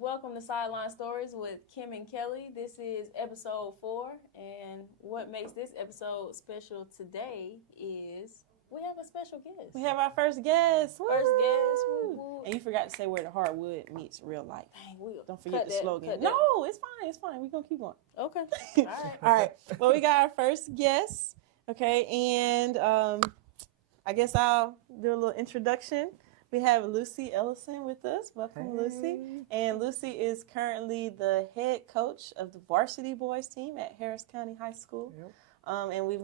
Welcome to Sideline Stories with Kym and Kelly. This is episode 4, and what makes this episode special today is we have a special guest. We have our first guest. First guest. Woo! And you forgot to say where the hardwood meets real life. Dang, Don't forget the slogan. No, it's fine. We're going to keep going. Okay. All right. All right. Well, we got our first guest. Okay. And I guess I'll do a little introduction. We have Lucy Ellison with us. Welcome, Hey. Lucy. And Lucy is currently the head coach of the varsity boys team at Harris County High School. Yep. And we've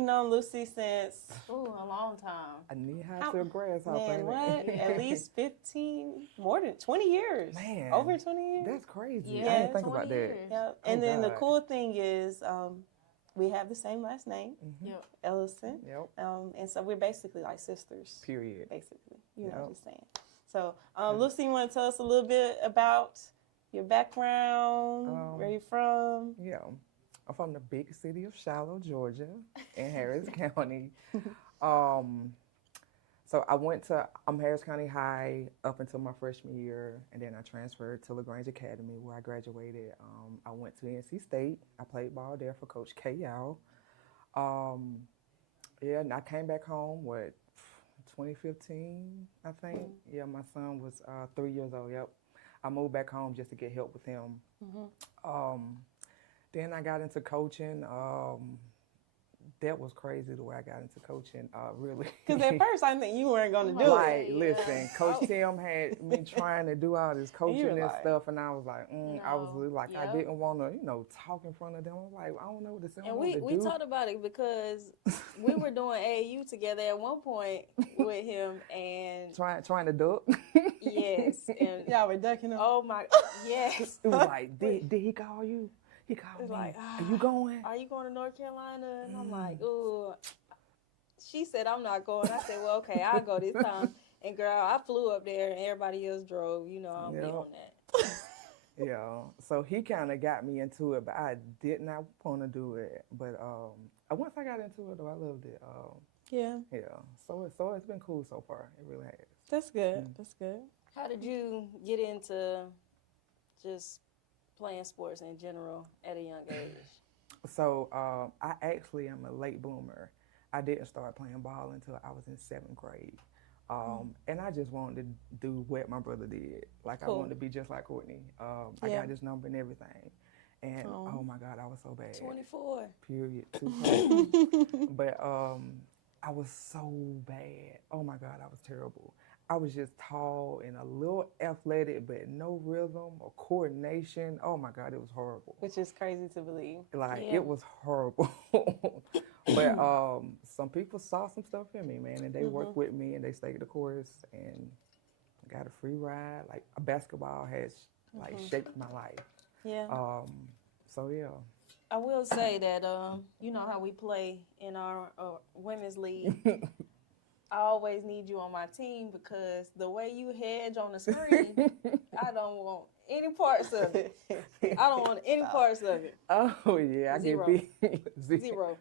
known Lucy since A long time. I need how to grasshopper. man, what? At least 15, more than 20 years. Man, over 20 years. That's crazy. Yeah, I didn't think 20 about that. years. Yep. Oh, And then the God. cool thing is, we have the same last name, Mhm. Yep. Ellison. Yep. And so we're basically like sisters. Period. Basically, you know what I'm Yep. saying. So, Lucy, you want to tell us a little bit about your background, where you're from? Yeah. I'm from the big city of Shiloh, Georgia, in Harris County. So I'm Harris County High up until my freshman year, and then I transferred to LaGrange Academy where I graduated. I went to NC State. I played ball there for Coach K.L. And I came back home, 2015, I think. Yeah, my son was 3 years old, yep. I moved back home just to get help with him. Then I got into coaching. That was crazy the way I got into coaching, really. Because at first I think you weren't going to do Like, it. listen, Coach Tim had me trying to do all this coaching and like, stuff, and I was like, I was No, really like, yep. I didn't want to, talk in front of them. I was like, I don't know what to say. I And don't know we what to do. talked about it because we were doing AAU together at one point with him, and Trying to duck. yes, and Y'all were ducking them. oh my, yes. It was like, did he call you? He called It's me. like, Are you going? Are you going to North Carolina? And I'm like, ooh. She said, I'm not going. I said, well, okay, I'll go this time. And girl, I flew up there and everybody else drove. You know, I'll be Yep. on that. Yeah, so he kind of got me into it, but I did not want to do it. But once I got into it, though, I loved it. Yeah, Yeah, so it's been cool so far. It really has. that's good. That's good. How did you get into just playing sports in general at a young age? So I actually am a late bloomer. I didn't start playing ball until I was in 7th grade. And I just wanted to do what my brother did. Like, Cool. I wanted to be just like Courtney. I Yeah. got his number and everything. And oh my God, I was so bad. 24. Period. Too crazy. But I was so bad. Oh my God, I was terrible. I was just tall and a little athletic, but no rhythm or coordination. Oh my God, it was horrible. Which is crazy to believe. Like, Yeah. it was horrible. But some people saw some stuff in me, man, and they worked with me and they stayed the course and got a free ride. Like, basketball has like shaped my life. Yeah. So yeah. I will say that, you know how we play in our women's league. I always need you on my team because the way you hedge on the screen, I don't want any parts of it. I don't want any parts of it. Oh yeah, I Zero. can be Zero.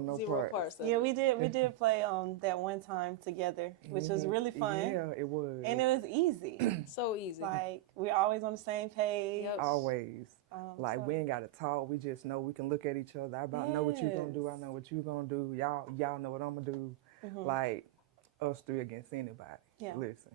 no Zero parts. parts of Yeah, it. we did play that one time together, which was really fun. Yeah, it was. And it was easy. So easy. Like, we're always on the same page. Yep. Always. Like, so- we ain't gotta talk. We just know we can look at each other. I about know what you gonna do. I know what you gonna do. Y'all know what I'm gonna do. Like, us three against anybody. Yeah. Listen.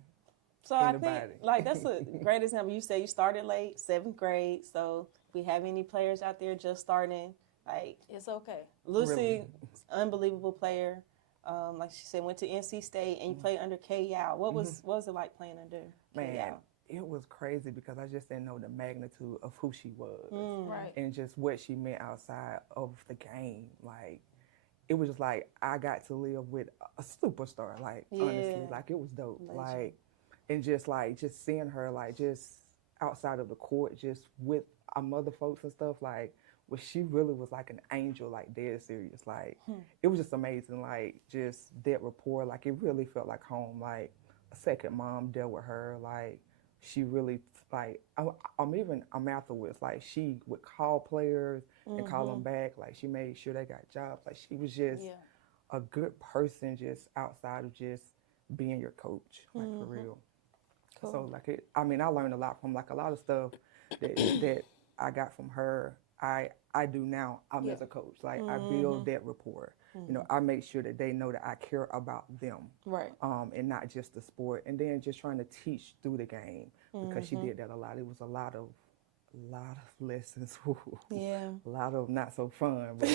So I Anybody. think, like, that's a great example. You said you started late, 7th grade. So if we have any players out there just starting, like, It's okay. Lucy, Really. unbelievable player. Like she said, went to NC State and you played under K.L. What was it like playing under Man, K.L.? it was crazy because I just didn't know the magnitude of who she was. Right. And just what she meant outside of the game. Like, it was just like I got to live with a superstar. Like, honestly, Yeah. like, it was dope. Legend. Like, and just seeing her, like, just outside of the court, just with our mother folks and stuff, like, well, she really was like an angel, like, dead serious. Like, it was just amazing. Like, just that rapport, like, it really felt like home. Like, a second mom dealt with her. Like, she really, like, I'm afterwards. Like, she would call players and call them back. Like, she made sure they got jobs. Like, she was just Yeah. a good person, just outside of just being your coach, like, for real. cool. So like I mean, I learned a lot from like a lot of stuff that I got from her. I do now. I'm as a coach. Like I build that rapport. You know, I make sure that they know that I care about them. Right. And not just the sport. And then just trying to teach through the game because she did that a lot. It was a lot of lessons. Yeah. A lot of not so fun, but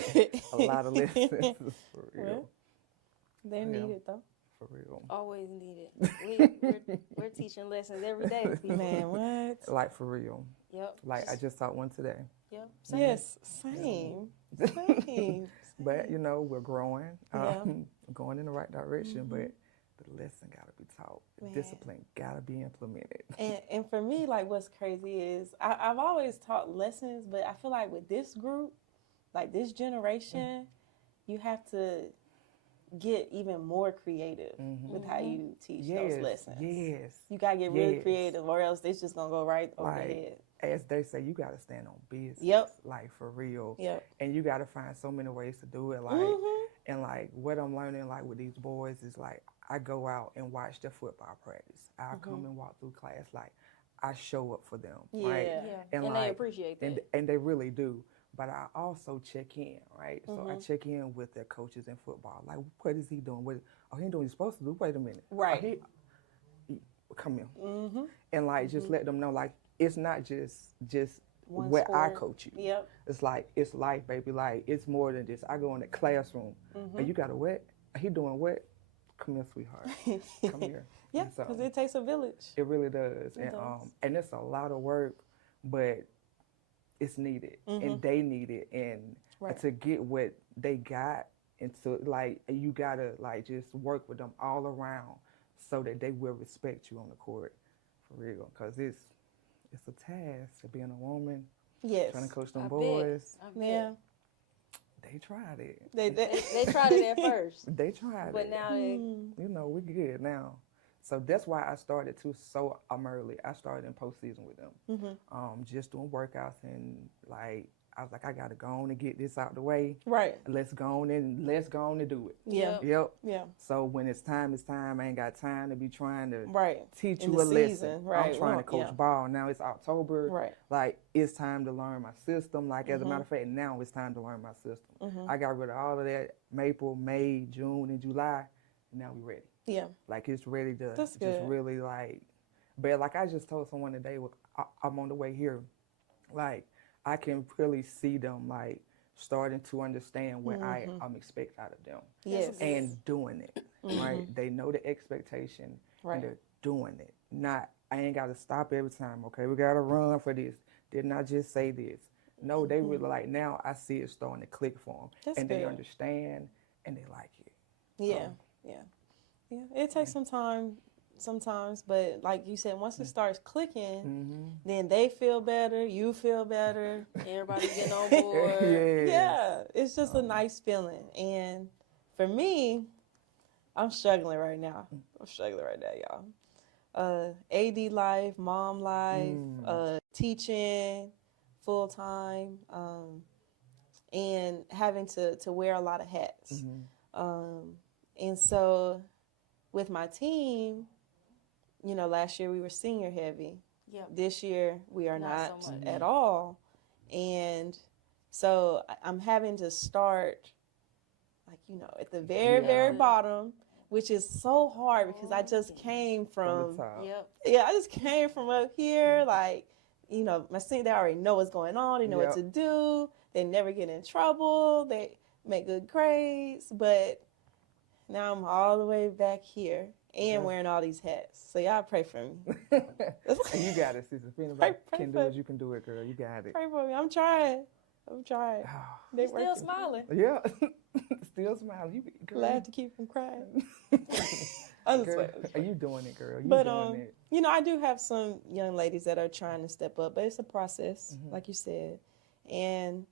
a lot of lessons for real. Well, they're needed though. For real. Always needed. We're teaching lessons every day to people. Man, what? Like for real. Yep. Like I just taught one today. Yep. Yes, same. But you know, we're growing, Yeah. going in the right direction. But the lesson gotta be taught. The Man. discipline gotta be implemented. And for me, like what's crazy is I've always taught lessons, but I feel like with this group, like this generation, you have to get even more creative with how you teach those lessons. Yes. You gotta get really creative, or else it's just gonna go right over Like, the head. as they say, you gotta stand on business. Yep. Like for real. Yep. And you gotta find so many ways to do it. Like and like what I'm learning like with these boys is like I go out and watch their football practice. I come and walk through class. Like I show up for them. Right? Yeah. And like, they appreciate that. And they really do. But I also check in, right? So I check in with their coaches in football. Like, what is he doing? He ain't doing what he's supposed to do. Wait a minute. Right. Come here. And like, just let them know, like, it's not just One where I sport. coach you. Yep. It's like, it's life, baby. Like, it's more than just, I go in the classroom. And you got a what? He doing what? Come here, sweetheart. Come here. Yeah, And so, because it takes a village. it really does. It does. And it's a lot of work, but it's needed and they need it. And to get what they got into, like, you gotta like just work with them all around so that they will respect you on the court for real. Cause it's a task to being a woman, Yes. trying to coach them I boys. bet. Yeah. They tried it. They tried it at first, They tried but it. now they. You know, we good now. So that's why I started too so early. I started in postseason with them, just doing workouts and like I was like, I gotta go on and get this out the way. Right. Let's go on and do it. Yeah. Yep. Yeah. So when it's time, it's time. I ain't got time to be trying to Right. teach In you the a lesson. season, right. I'm trying Well, to coach yeah. ball. Now it's October. Right. Like it's time to learn my system. Like as a matter of fact, now it's time to learn my system. I got rid of all of that April, May, June, and July. Now we ready. Yeah. Like it's ready to That's just good. really like, but like I just told someone today, I'm on the way here. Like I can really see them like starting to understand what I'm expect out of them. Yes. And doing it, right? They know the expectation Right. and they're doing it. Not, I ain't got to stop every time. Okay, we got to run for this. Didn't I just say this? No, they really like, now I see it starting to click for them. That's and good. they understand and they like it. Yeah. Yeah. Yeah. It takes some time sometimes, but like you said, once it starts clicking, then they feel better, you feel better. Everybody getting on board. Yes. Yeah. It's just a nice feeling. And for me, I'm struggling right now. Y'all. AD life, mom life, teaching full time, and having to wear a lot of hats. And so with my team, you know, last year we were senior heavy. Yep. This year we are Not not so much. at all. And so I'm having to start, like, you know, at the very, very bottom, which is so hard because I just came From from, the top. Yep. yeah, I just came from up here. Like, you know, my senior, they already know what's going on. They know what to do. They never get in trouble. They make good grades. But now I'm all the way back here and wearing all these hats. So y'all pray for me. And you got it, sister. If anybody Pray can for do it, you can do it, girl. You got it. Pray for me. I'm trying. They Still working. smiling. Yeah. Still smiling. You, girl, Glad to keep from crying. I'm just girl, playing. are you doing it, girl? You But doing it. you know, I do have some young ladies that are trying to step up, but it's a process, like you said, and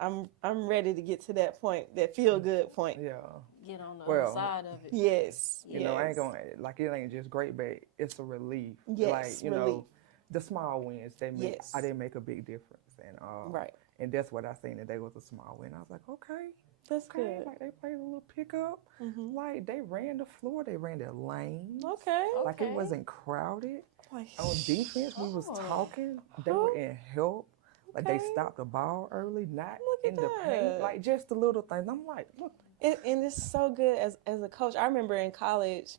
I'm ready to get to that point, that feel good point. Yeah. Get on the Well, other side of it. Yes, You know, I ain't going to, like, it ain't just great, but it's a relief. Yes, like, you relief. know, the small wins, they make, Yes. they make a big difference. And, Right. And that's what I seen today was a small win. I was like, okay. That's Okay, good. like they played a little pickup. Like they ran the floor, they ran their lane. Okay. Like it Okay. wasn't crowded. Like, on defense, we was talking. They were in help. Like they stopped the ball early, not Look in at the paint. that. Like just the little things. I'm like, look. And it's so good as a coach. I remember in college,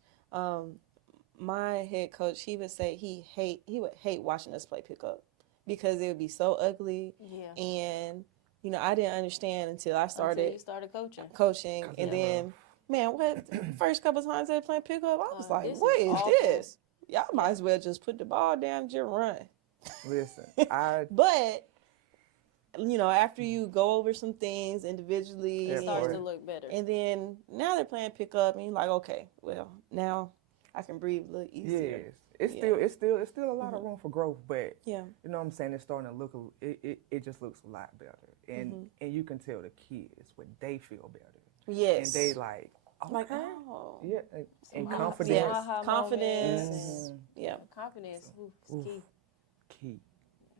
my head coach, he would say he would hate watching us play pickup because it would be so ugly. Yeah. And I didn't understand until I Until you started coaching, and then what first couple times they were playing pickup, I was like, what is awful. this? Y'all might as well just put the ball down and just run. Listen, But after you go over some things individually, it starts to look better. And then now they're playing pickup, and you're like, okay, well now I can breathe a little easier. Yes, it's still a lot of room for growth, but you know what I'm saying, it's starting to look it just looks a lot better, and you can tell the kids when they feel better. Yes, and they like and confidence. Yes. Confidence. Confidence is key.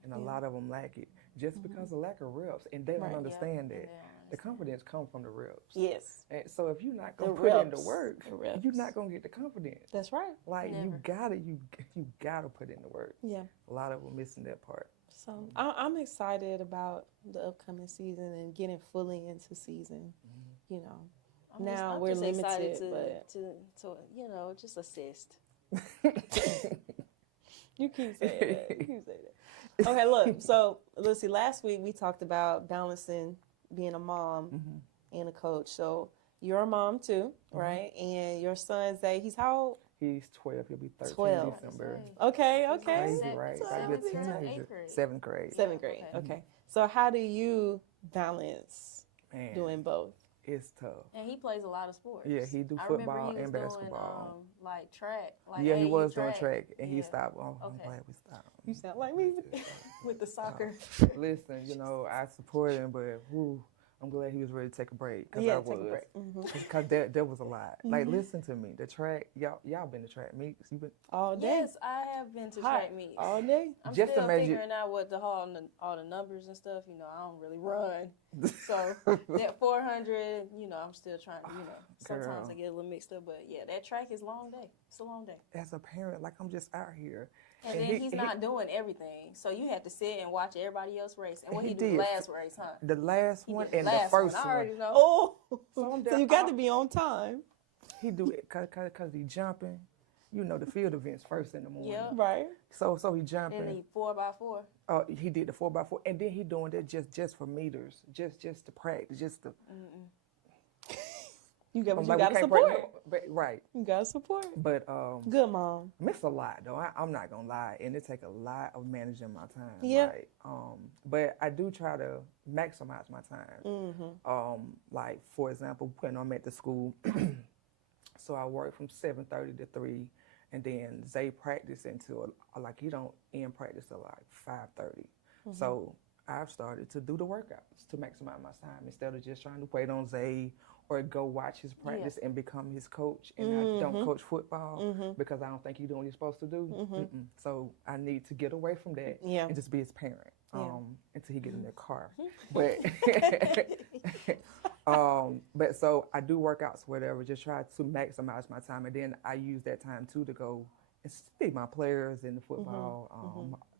And a lot of them lack it just because of lack of reps, and they don't understand that. The confidence comes from the reps. Yes. And so if you're not gonna put in the work, you're not gonna get the confidence. That's right. Like you gotta put in the work. Yeah. A lot of them missing that part. So I'm excited about the upcoming season and getting fully into season. Now we're limited, but to just assist. You keep saying that. Okay, look. So let's see. Last week we talked about balancing being a mom and a coach. So you're a mom too, right? And your son Zay, he's how old? He's 12. He'll be 13 in December. Okay. Crazy, right? I'll be a teenager. 7th grade. 7th grade. Okay. So how do you balance doing both? It's tough. And he plays a lot of sports. Yeah, he do football and basketball. Doing, like track. Like he was doing track, and he stopped. Oh, I'm glad we stopped. You sound like me with the soccer. Listen, I support him, but I'm glad he was ready to take a break. Cause I was. Take a break. Because there was a lot. Like, listen to me. The track, y'all been to track meets. You been all day. Yes, I have been to track meets all day. I'm just still figuring out what all the numbers and stuff. I don't really run, so that 400. I'm still trying to. Sometimes I get a little mixed up, but yeah, that track is a long day. It's a long day. As a parent, like I'm just out here. And then he's not doing everything, so you have to sit and watch everybody else race. And what he did the last race, huh? The last one and the first one. I already know. Oh, so you got to be on time. He do it because he jumping. The field events first in the morning. Yeah. Right. So he jumping. And he 4x4. He did the 4x4, and then he doing that just for meters, just to practice, just to. You got to support. Right. You got to support. But good mom. I miss a lot though. I'm not gonna lie, and it take a lot of managing my time. Yeah. Like, but I do try to maximize my time. Like for example, when I'm at the school, so I work from 7:30 to 3, and then Zay practice until he don't end practice till like 5:30. So I've started to do the workouts to maximize my time instead of just trying to wait on Zay or go watch his practice and become his coach, and I don't coach football because I don't think he's doing what he's supposed to do. So I need to get away from that and just be his parent until he gets in their car. But so I do workouts, whatever, just try to maximize my time, and then I use that time too to go and see my players in the football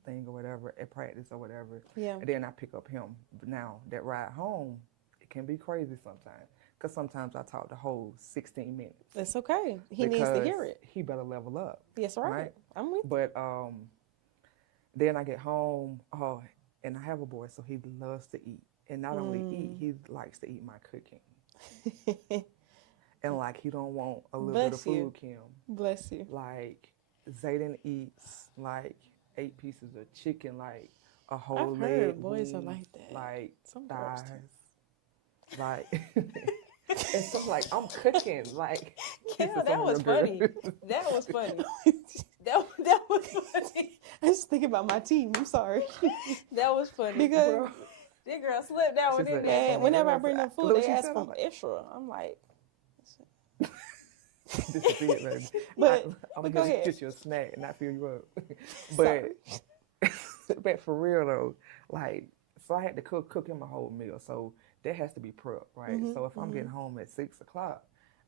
thing or whatever at practice or whatever. And then I pick up him. But now that ride home, it can be crazy sometimes. Because sometimes I talk the whole 16 minutes. It's okay. He needs to hear it. He better level up. Yes, right. I'm with you. But then I get home, and I have a boy, so he loves to eat. And not only eat, he likes to eat my cooking. And he don't want a little bit of food, Kym. Bless you. Like, Zayden eats 8 pieces of chicken, a whole leg. I've heard boys are like that. Some thighs. And so I'm cooking Kyle, that was funny. That was funny. That was funny. I was thinking about my team. I'm sorry. That was funny. Because this girl slipped that one in there. And whenever I bring them food, they ask for extra. I'm like, this is it, baby. But I'm going to get you a snack and not fill you up. But for real though, so I had to cook him a whole meal. So that has to be prep, right? So if I'm getting home at 6 o'clock,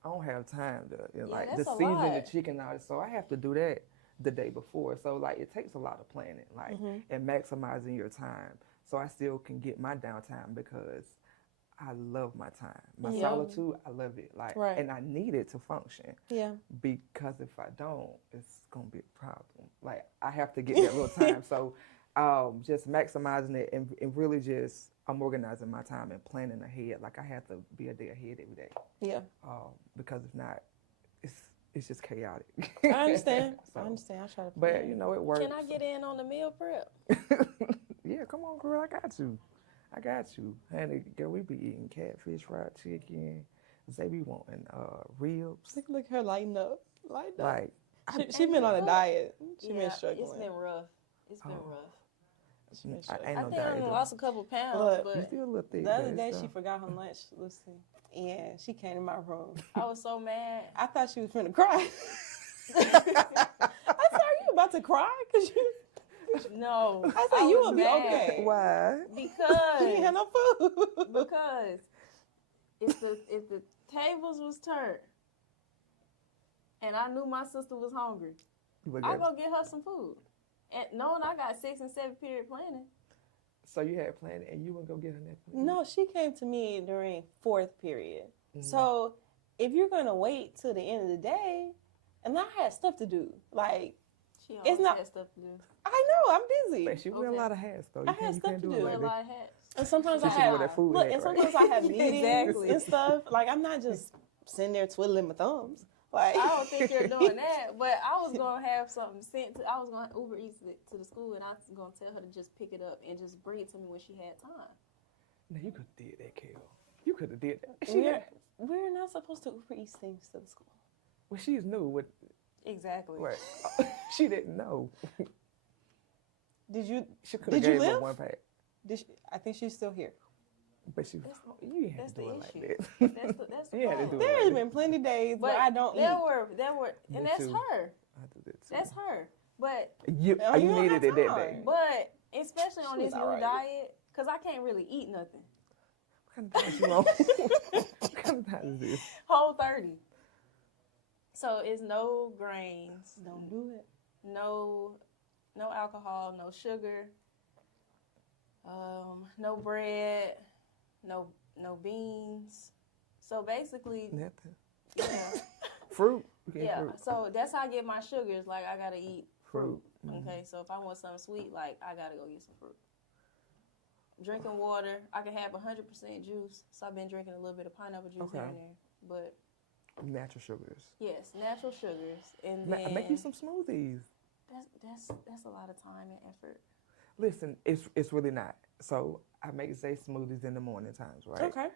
I don't have time to to season the chicken out. So I have to do that the day before. So like it takes a lot of planning, like and maximizing your time. So I still can get my downtime because I love my time. My solitude, I love it. Like and I need it to function. Yeah. Because if I don't, it's gonna be a problem. Like I have to get that little time. So just maximizing it and really just I'm organizing my time and planning ahead. Like I have to be a day ahead every day. Yeah. Because if not, it's just chaotic. I understand. So, I understand. I try to. but you know it works. Can I get in on the meal prep? Yeah, come on, girl. I got you. Honey, girl, we be eating catfish, fried chicken. They be wanting ribs. Look her lighten up. Like She been on a diet. She been struggling. It's been rough. It's been rough. She been I struggling. ain't I no think I diet. lost a couple pounds, Look, but You still a little thick. The other but day it's, she forgot her lunch, Lucy, and she came to my room. I was so mad. I thought she was finna cry. I said, "Are you about to cry?" Cause you. No. I said, "You was will be mad okay." Why? Because You didn't have no food. because if the tables was turned and I knew my sister was hungry, I go get her some food. And knowing I got 6 and 7 period planning. So you had planned it and you wouldn't go get her that food? No, she came to me during 4th period. So if you're gonna wait till the end of the day, and I had stuff to do, like She always had stuff to do. I know I'm busy. But she wear a lot of hats though. I had stuff to do. it Wear a like lot of hats. And sometimes She I should have wear that food look, hat, and right? sometimes I have meetings Exactly. and stuff. Like I'm not just sitting there twiddling my thumbs. Like I don't think you're doing that, but I was gonna have something sent to. I was gonna Uber Eats it to the school, and I was gonna tell her to just pick it up and just bring it to me when she had time. No, you could have did that, Kel. You could have did that. we're not supposed to Uber Eats things to the school. Well, she's new. With Exactly. what? She didn't know. Did you? She could Did have you gave her live? one pack. I think she's still here. But she, you didn't have to do it like That's that. that's the You had to problem. do it. There's been plenty of days But where I don't there eat. were, Me and that's too. her. I did that too. That's her. But You Oh, you don't needed have it that time. day. but especially on She this was new alright. diet, cause I can't really eat nothing. What kind of diet you on? What kind of diet is this? Whole 30. So it's no grains, Don't do it. no alcohol, no sugar, no bread, no beans. So basically, Nothing. yeah, Fruit. You get yeah. fruit. So that's how I get my sugars. Like I gotta eat fruit. Fruit. Okay, so if I want something sweet, like I gotta go get some fruit. Drinking water, I can have 100% juice. So I've been drinking a little bit of pineapple juice here and there. But Natural sugars. yes, natural sugars, and then Make you some smoothies. that's a lot of time and effort. Listen, it's really not. So I make Zay smoothies in the morning times, right? Okay.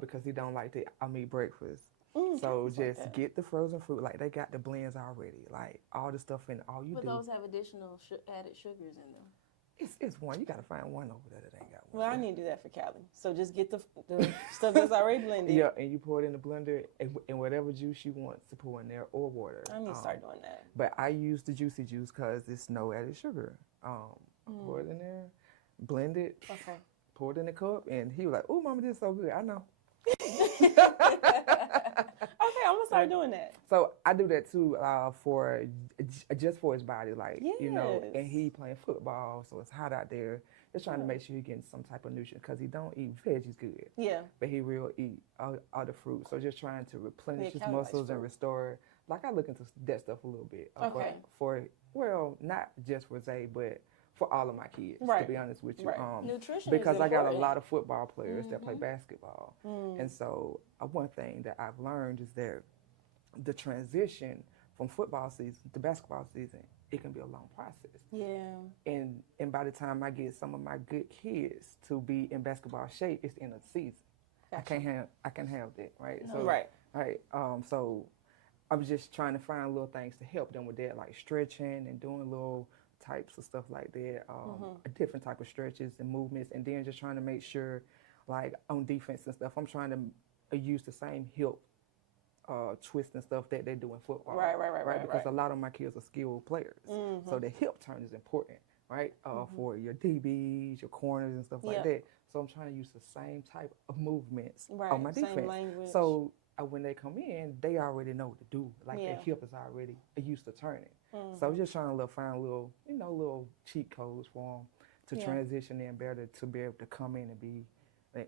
Because he don't like to eat breakfast. Mm, So it's like just that. get the frozen fruit. Like they got the blends already. Like all the stuff in. All you But do. those have additional added sugars in them. It's one. You gotta find one over there that ain't got one. Well, I need to do that for Callie. So just get the stuff that's already blended. Yeah, and you pour it in the blender and whatever juice you want to pour in there or water. I need to start doing that. But I use the juicy juice because it's no added sugar. I pour it in there, blend it, Okay. pour it in the cup, and he was like, "Oh, Mama, this is so good." I know. Okay, I'm gonna start doing that. So I do that too for just for his body, like you know. Yes. And he playing football, so it's hot out there. Just trying to make sure he getting some type of nutrient because he don't eat veggies good, Yeah. but he will eat all the fruit. So just trying to replenish his Callie likes muscles and fruit. restore. Like I look into that stuff a little bit. Okay. For well, not just for Zay, but for all of my kids. Right. To be honest with you, Right. Nutrition because is I got a important. lot of football players that play Mm-hmm. basketball, and so one thing that I've learned is that the transition from football season to basketball season, it can be a long process. Yeah. And by the time I get some of my good kids to be in basketball shape, it's the end of the season. Gotcha. I can't have that, right? No. So, Right. Right. So I was just trying to find little things to help them with that, like stretching and doing little types of stuff like that, a different type of stretches and movements, and then just trying to make sure, like on defense and stuff, I'm trying to use the same hip twist and stuff that they do in football. Right. Because a lot of my kids are skilled players, so the hip turn is important, right? For your DBs, your corners and stuff like Yeah. that. So I'm trying to use the same type of movements Right. on my Same defense. language. So when they come in, they already know what to do. Like their hip is already used to turning. So just trying to find little cheat codes for them to transition in better, to be able to come in and be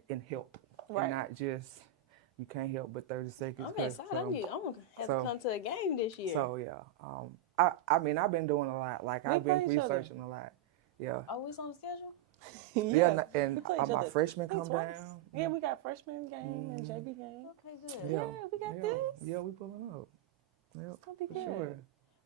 in help, and not just you can't help but 30 seconds. I'm excited. I'm gonna have to come to a game this year. So I mean, I've been doing a lot. Like I've been researching a lot. Yeah. Oh, it's on the schedule? And my freshmen come down. Yeah, we got freshman game and JV game. Okay, good. Yeah, we got this. Yeah, we pulling up. Yep, it's gonna be good. Sure.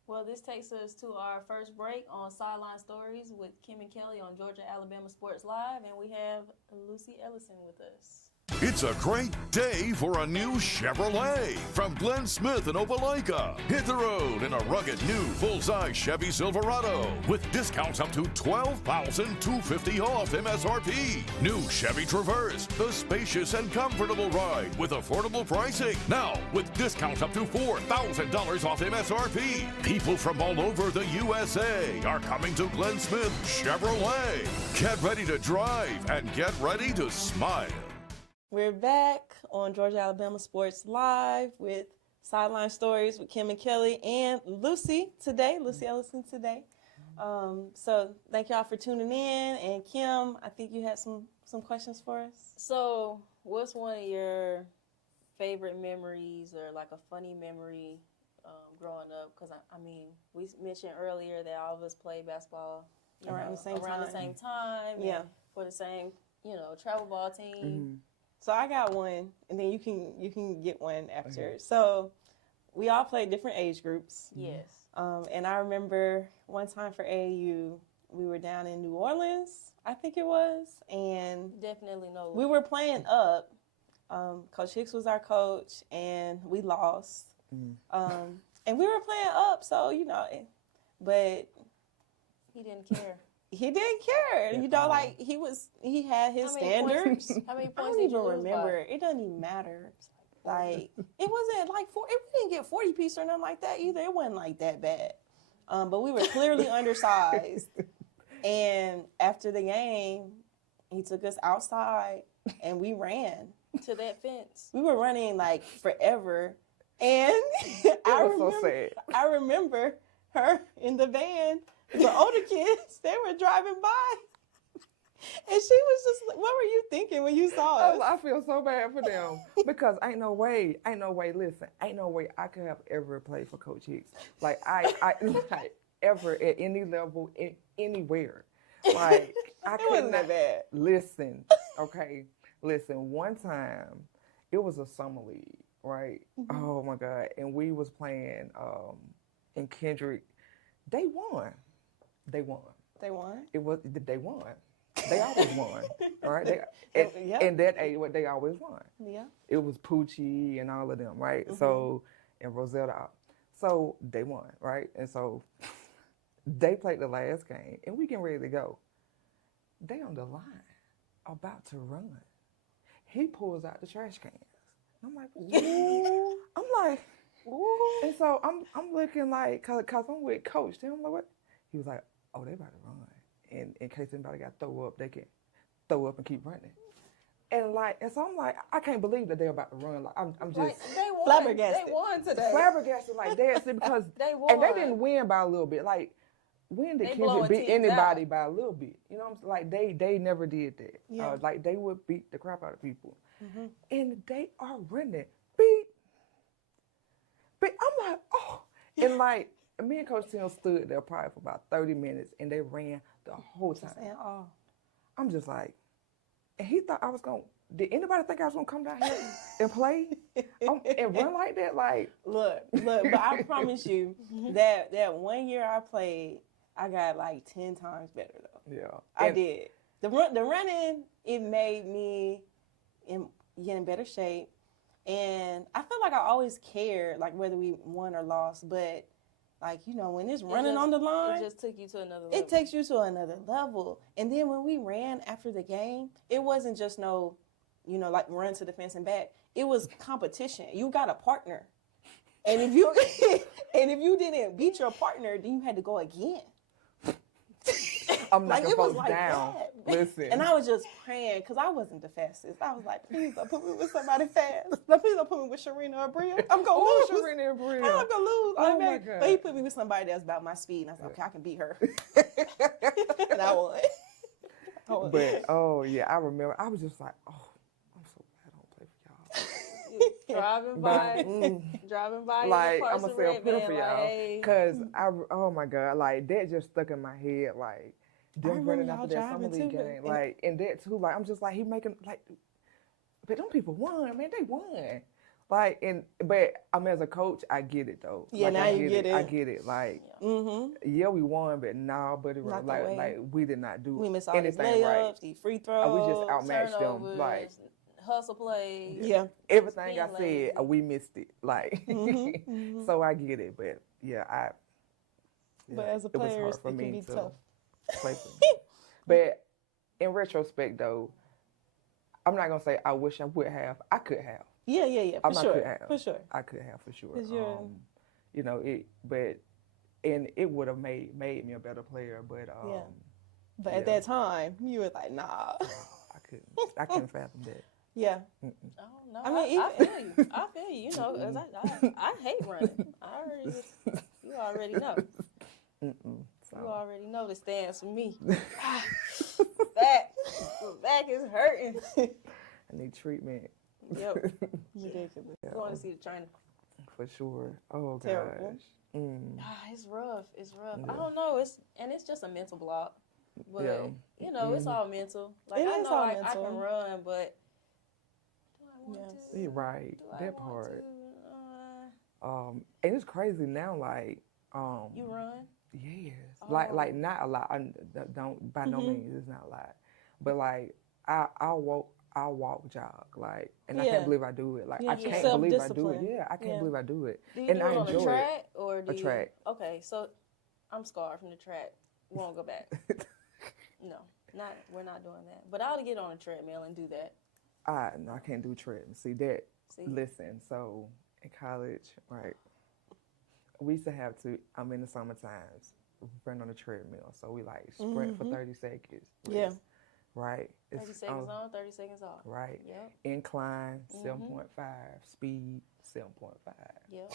Well, this takes us to our first break on Sideline Stories with Kym and Kelly on Georgia Alabama Sports Live, and we have Lucy Ellison with us. It's a great day for a new Chevrolet from Glenn Smith in Opelika. Hit the road in a rugged new full-size Chevy Silverado with discounts up to $12,250 off MSRP. New Chevy Traverse, the spacious and comfortable ride with affordable pricing. Now with discounts up to $4,000 off MSRP. People from all over the USA are coming to Glenn Smith Chevrolet. Get ready to drive and get ready to smile. We're back on Georgia Alabama Sports Live with Sideline Stories with Kym and Kelly and Lucy Ellison today. So thank y'all for tuning in. And Kym, I think you had some questions for us. So what's one of your favorite memories or like a funny memory growing up? Because, I mean, we mentioned earlier that all of us played basketball around the same time. Yeah. For the same, travel ball team. Mm-hmm. So I got one, and then you can get one after. Okay. So we all played different age groups. Yes. And I remember one time for AAU, we were down in New Orleans, I think it was, and definitely no. We were playing up. Coach Hicks was our coach, and we lost. And we were playing up, so but he didn't care. He didn't care. Like he had his standards. How many points I don't even remember. It doesn't even matter. Like it wasn't like we didn't get 40 piece or nothing like that either. It wasn't like that bad. But we were clearly undersized. And after the game, he took us outside and we ran to that fence. We were running like forever. And I remember her in the van. The older kids, they were driving by. And she was just like, what were you thinking when you saw us? I feel so bad for them because ain't no way, listen, ain't no way I could have ever played for Coach Hicks. Like, I like, ever at any level, anywhere. Like, I couldn't. That bad. Listen, one time, it was a summer league, right? Mm-hmm. Oh, my God. And we was playing in Kendrick. They won. They won. They won? They always won, right? And that age, they always won. Yeah. It was Poochie and all of them, right? Mm-hmm. So, and Rosetta. So they won, right? And so they played the last game, and we getting ready to go. They on the line, about to run. He pulls out the trash cans. I'm like, ooh. I'm like, ooh. And so I'm looking like, cause I'm with Coach. Then I'm like, what? He was like, oh, they about to run. And in case anybody got to throw up, they can throw up and keep running. And so I'm like, I can't believe that they're about to run. Like I'm just like, they won. Flabbergasted. They won today. Flabbergasted like that because they won. And they didn't win by a little bit. Like when did Kendrick beat anybody out by a little bit? You know what I'm saying? Like they never did that. Yeah. Like they would beat the crap out of people. Mm-hmm. And they are running. Beat. I'm like, oh. And like me and Coach Tim stood there probably for about 30 minutes and they ran the whole time. I'm just like, and he thought I was going to, did anybody think I was going to come down here and play and run like that? Like, look, but I promise you that 1 year I played, I got like 10 times better though. Yeah. I did. The running, it made me get in better shape. And I feel like I always cared, like whether we won or lost, but like, when it's running on the line. It just took you to another level. It takes you to another level. And then when we ran after the game, it wasn't just like run to the fence and back. It was competition. You got a partner. And if you didn't beat your partner, then you had to go again. I'm knocking folks down. Listen. And I was just praying because I wasn't the fastest. I was like, please don't put me with somebody fast. No, please don't put me with Sharina or Bria. I'm going to lose. Sharina and Bria. I'm going to lose. Oh, my God. But he put me with somebody that's about my speed. And I was like, okay, I can beat her. And I won. But, oh, yeah, I remember. I was just like, oh, I'm so glad I don't play for y'all. Driving by, like, I'm I'm going to say a prayer for y'all. hey. Because, oh, my God, like, that just stuck in my head, like, them running after that summer league game. Like, and that, too, like, I'm just like, he making, like, but them people won, man, they won. Like, but I mean, as a coach, I get it though. Yeah, like, now you get it. I get it. Like, yeah, we won, but nah, buddy, Not like we did not do we missed all anything these layups, right. these free throws. We just outmatched turnovers, them. Like, hustle plays. Yeah. everything I lazy. said, we missed it. Like, so I get it, but yeah, But as a player, it was hard for it can me be to tough. play for me. But in retrospect, though, I'm not gonna say I wish I would have. I could have. Yeah, for sure. For sure. I could have for sure. 'Cause you're- You know, and it would have made me a better player, but Yeah. But at that time, you were like, nah. I couldn't fathom that. Yeah. Oh no, I mean, I feel you. I feel you. You know, 'cause I hate running. You already know. So. You already know the stance for me. Back is hurting. I need treatment. Yep. Ridiculous. Going to see the trainer. For sure. Oh Terrible. gosh. It's rough. It's rough. Yeah. I don't know. It's just a mental block. But Yeah. you know, it's all mental. Like It I is know all I mental. can run, but do I want Yes. to? You're right. Do I That want part. to? And it's crazy now. Like, You run? yes. Oh. Like not a lot. I don't by no means it's not a lot. But like I'll walk jog, like, and I Yeah. can't believe I do it. Like, Yeah, I you can't believe I do it. self-discipline. Yeah, I can't Yeah. believe I do it. Do you And do I it on enjoy the track or do A you? track. Okay, so I'm scarred from the track. We won't go back. No, we're not doing that. But I'll get on a treadmill and do that. No, I can't do tread. See that? See? Listen, so in college, right? We used to have to. I'm in the summer times, run on the treadmill. So we like sprint for 30 seconds. Yeah. Right. 30 seconds on, 30 seconds off. Right. Yep. Incline 7.5, speed 7.5. Yep.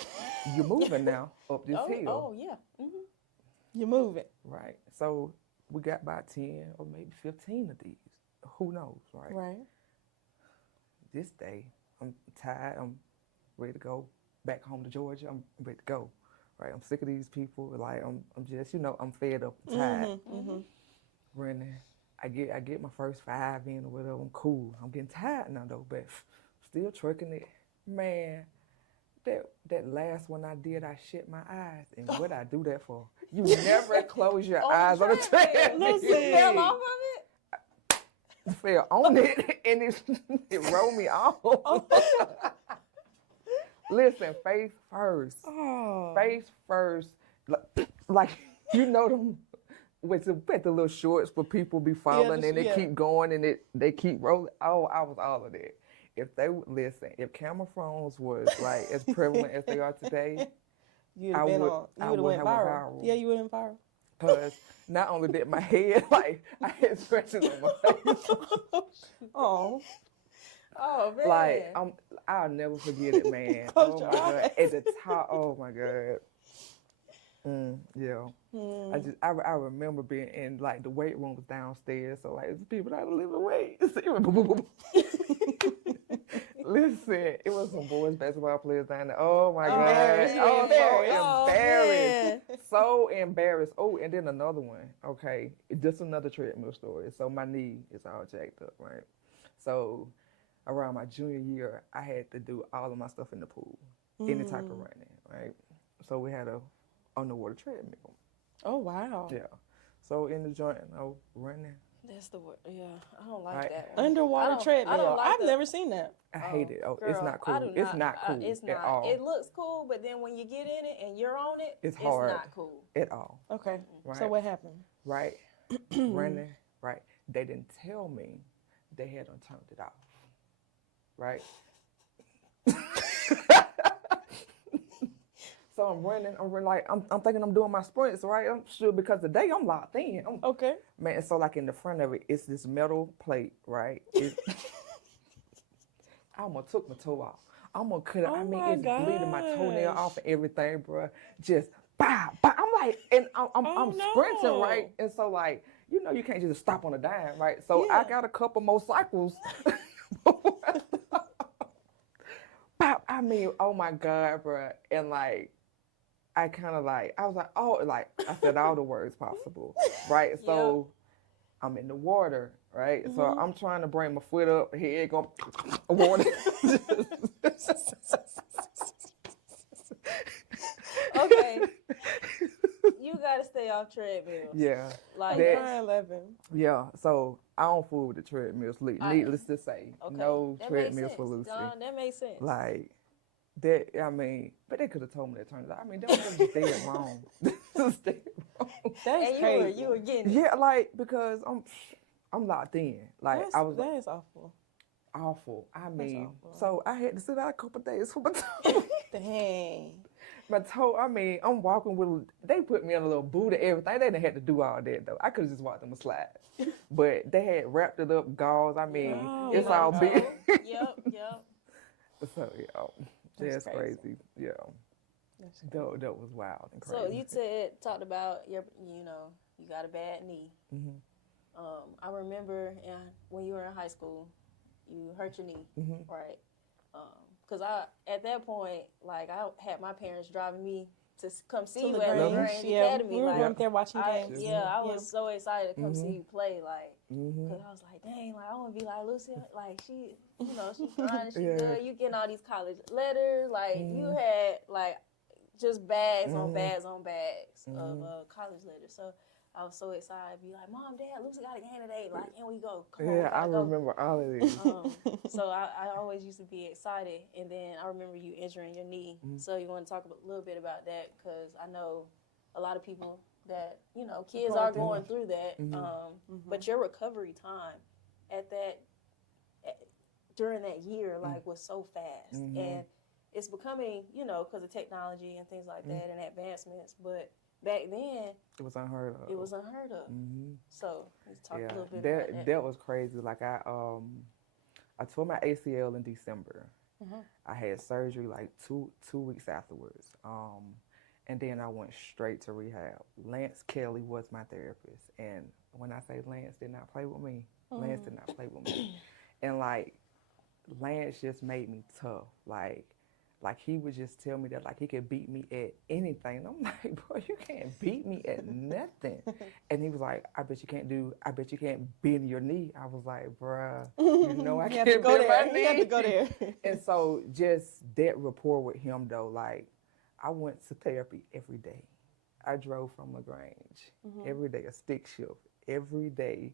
You're moving now up this hill. Oh yeah. You're moving. Right. So we got about 10 or maybe 15 of these. Who knows, right? Right. This day, I'm tired. I'm ready to go back home to Georgia. I'm ready to go. Right. I'm sick of these people. Like, I'm just, I'm fed up, tired. Running. I get my first 5 in or whatever. I'm cool. I'm getting tired now though, but still trucking it. Man, that last one I did, I shit my eyes. And what I do that for? You never close your eyes on the treadmill. You fell off of it? Fell on it and it rolled me off. Listen, face first. Oh. Face first. Like them. With the little shorts for people be falling and they keep going and they keep rolling. Oh, I was all of that. If camera phones was like as prevalent as they are today, You would have went viral. Yeah, you would have been viral. Because not only did my head, like I had scratches on my face. Oh. Oh man. Like I'll never forget it, man. Close Oh your my God. eyes. At the top, oh my God. Yeah. I remember being in like the weight room was downstairs, so like it's people that live in weights. Listen, it was some boys basketball players down there. Oh my God. Oh, So embarrassed. man. So embarrassed. Oh, and then another one. Okay. Just another treadmill story. So my knee is all jacked up, right? So around my junior year, I had to do all of my stuff in the pool. Any type of running, right? So we had a underwater treadmill. Oh, wow. Yeah. So in the joint, running. That's the word. Yeah, I don't like Right. that one. Underwater I treadmill. don't like I've the- never seen that. I hate it. Oh, it's Girl, not I cool. do It's not cool it's at not. all. It looks cool, but then when you get in it and you're on it, It's hard. not cool. At all. Okay. Right. So what happened? Right? Running. Right. They didn't tell me they had turned it off. Right? So I'm running like, I'm thinking I'm doing my sprints, right? I'm sure because today I'm locked in. Okay. Man, so like in the front of it, it's this metal plate, right? I almost took my toe off. I'm gonna cut it. Oh I mean, my it's bleeding my toenail gosh. off and everything, bro. Just bah, bah. I'm like, and I'm Oh, sprinting, no. right? And so like, you know, you can't just stop on a dime, right? So I Yeah. got a couple more cycles. Bah, I mean, oh my God, bro. And like, I kind of like, I was like, oh, like I said all the words possible, right? So I'm in the water, right? So I'm trying to bring my foot up, here it go, water. Okay. You gotta stay off treadmills. Yeah. Like That- that's, 11. Yeah, so I don't fool with the treadmills. Needless to say, okay. no That treadmills makes for sense. Lucy. That makes sense. Like that, I mean, but they could have told me that turned out. I mean, that was just dead wrong. Just dead wrong. That's and crazy. you were getting it. Yeah, like because I'm locked in. Like That's, I was that is awful. awful. I mean, awful. so I had to sit out a couple days for my toe. Dang. My toe, I mean, I'm walking with, they put me in a little boot and everything. They didn't have to do all that though. I could have just walked them a slide. But they had wrapped it up, gauze. I mean, Wow. it's all big. Yep. So, yeah, That's that's crazy. crazy. Yeah, That's that was wild and crazy. So you talked about you got a bad knee. I remember when you were in high school, you hurt your knee, right? Because at that point, like I had my parents driving me to come see you at LaGrange Academy. We were like, up there watching games. I was so excited to come see you play, like, because I was like, dang, like I want to be like Lucy, like she, she's fine, she good. You getting all these college letters, like you had like just bags on bags on bags of college letters. So I was so excited to be like, Mom, Dad, Lucy got a game today. Like, can we go? Come on, we I gotta go. remember all of these. So I always used to be excited, and then I remember you injuring your knee. So you want to talk a little bit about that, because I know a lot of people that kids are going through that. But your recovery time during that year like was so fast, and it's becoming because of technology and things like that and advancements. But back then It was unheard of. So let's talk a little bit about that. That was crazy. Like I tore my ACL in December. I had surgery like two weeks afterwards. And then I went straight to rehab. Lance Kelly was my therapist. And when I say Lance did not play with me, Lance did not play with me. And like Lance just made me tough. Like he would just tell me that like he could beat me at anything. And I'm like, bro, you can't beat me at nothing. And he was like, I bet you can't bend your knee. I was like, bruh, I can't bend my knee. You have to go there. And so just that rapport with him though, like I went to therapy every day. I drove from LaGrange every day, a stick shift, every day